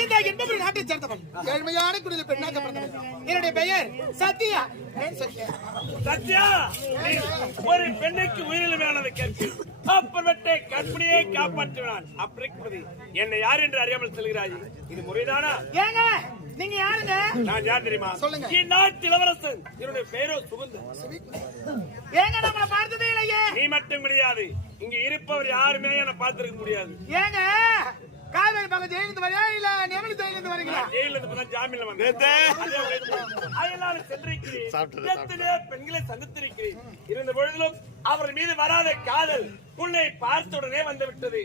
இந்த என்பவர் நாட்டை சேர்ந்தவன் ஏழ்மையான குடியில் பெண்ணாக பிறந்தவன். என்னுடைய பெயர் சத்யா. சத்யா, ஒரு பெண்ணுக்கு உயிரிழமையானதை கேட்கு அப்பவற்றை கற்பனையை காப்பாற்றுவான். அப்படி என்னை யார் என்று அறியாமல் செல்கிறாய், இது முறைதானா? ஏங்க நீங்க யாருங்க? நான் யார் தெரியுமா? சொல்லுங்க. இந்நாட்டு இளவரசன், என்னுடைய பெயரோ சுகுந்தன். ஏங்க நம்மள பார்த்ததே இல்லையே. நீ மட்டும் கிடையாது, இங்க இருப்பவர் யாருமே என்ன பார்த்திருக்க முடியாது. ஏங்க காவேரி பக்கம் ஜெயிலிருந்து வரையா இல்ல நெமலி ஜெயிலிருந்து வரீங்களா? ஜெயில இருந்து ஜாமீன்ல வந்தேன். அயலாளர் சென்றிருக்கிறேன், எத்தனை பெண்களை சந்தித்திருக்கிறேன். இருந்த பொழுதிலும் அவர் மீது வராத காதல் உன்னை பார்த்த உடனே வந்து விட்டது.